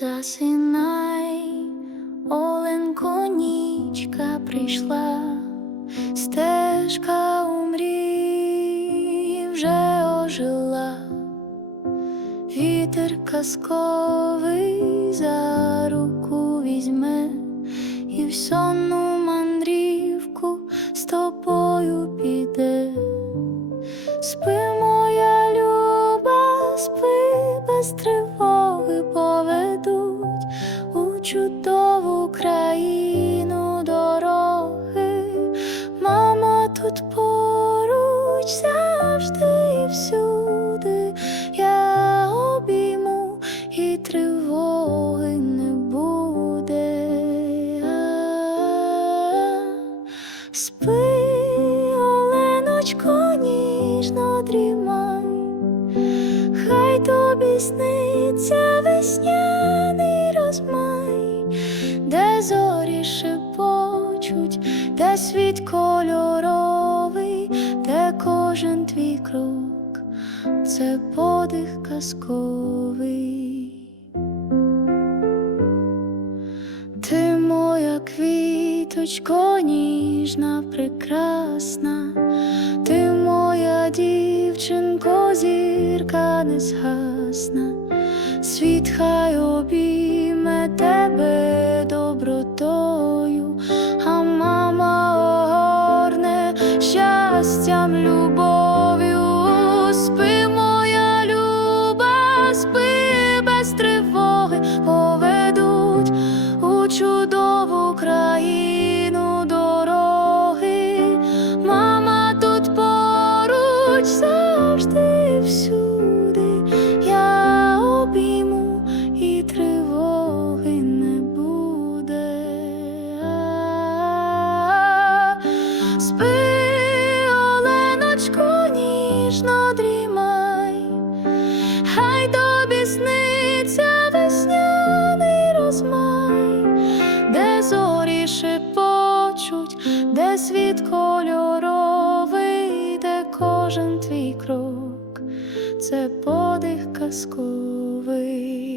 засинай, Оленко, нічка прийшла, стежка у мрії вже ожила, вітер казковий за руку візьме. І в сонну мандрівку з тобою піде. Спи, моя люба, спи без тривоги у чудову країну дороги. Мама тут поруч завжди і всюди. Я обійму і тривоги не буде. Спи, Оленочко, ніжно дрімай, хай тобі сниться весняний де світ кольоровий, де кожен твій крок, це подих казковий. Ти моя квіточко, ніжна, прекрасна, ти моя дівчинко, зірка незгасна, світ хай обійме шепочуть, де світ кольоровий, де кожен твій крок, це подих казковий.